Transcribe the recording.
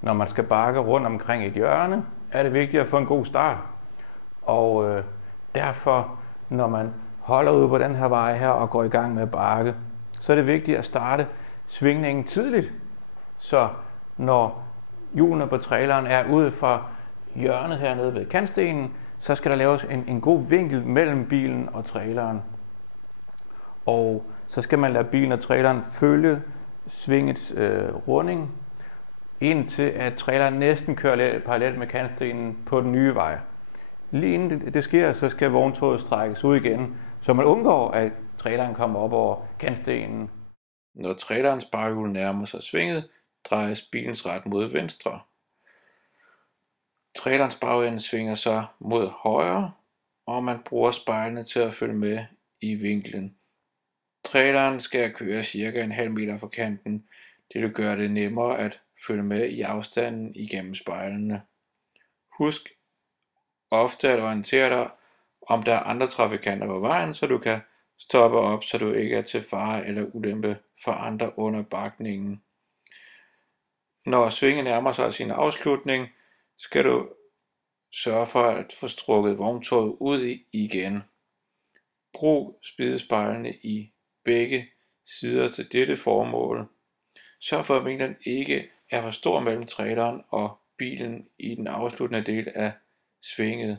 Når man skal bakke rundt omkring et hjørne, er det vigtigt at få en god start. Og derfor, når man holder ude på den her vej her og går i gang med at bakke, så er det vigtigt at starte svingningen tidligt. Så når hjulene på traileren er ude fra hjørnet hernede ved kantstenen, så skal der laves en god vinkel mellem bilen og traileren. Og så skal man lade bilen og traileren følge svingets runding, indtil at traileren næsten kører parallelt med kantstenen på den nye vej. Lige inden det sker, så skal vogntoget strækkes ud igen, så man undgår, at traileren kommer op over kantstenen. Når trailerens baghjul nærmer sig svinget, drejes bilens ret mod venstre. Trailerens bagende svinger så mod højre, og man bruger spejlene til at følge med i vinklen. Traileren skal køre cirka en halv meter fra kanten. Det vil gøre det nemmere at følge med i afstanden igennem spejlene. Husk ofte at orientere dig, om der er andre trafikanter på vejen, så du kan stoppe op, så du ikke er til fare eller ulempe for andre under bakningen. Når svingen nærmer sig sin afslutning, skal du sørge for at få strukket vogntoget ud igen. Brug spidespejlene i begge sider til dette formål. Sørg for, at vinklen ikke er for stor mellem traileren og bilen i den afsluttende del af svinget.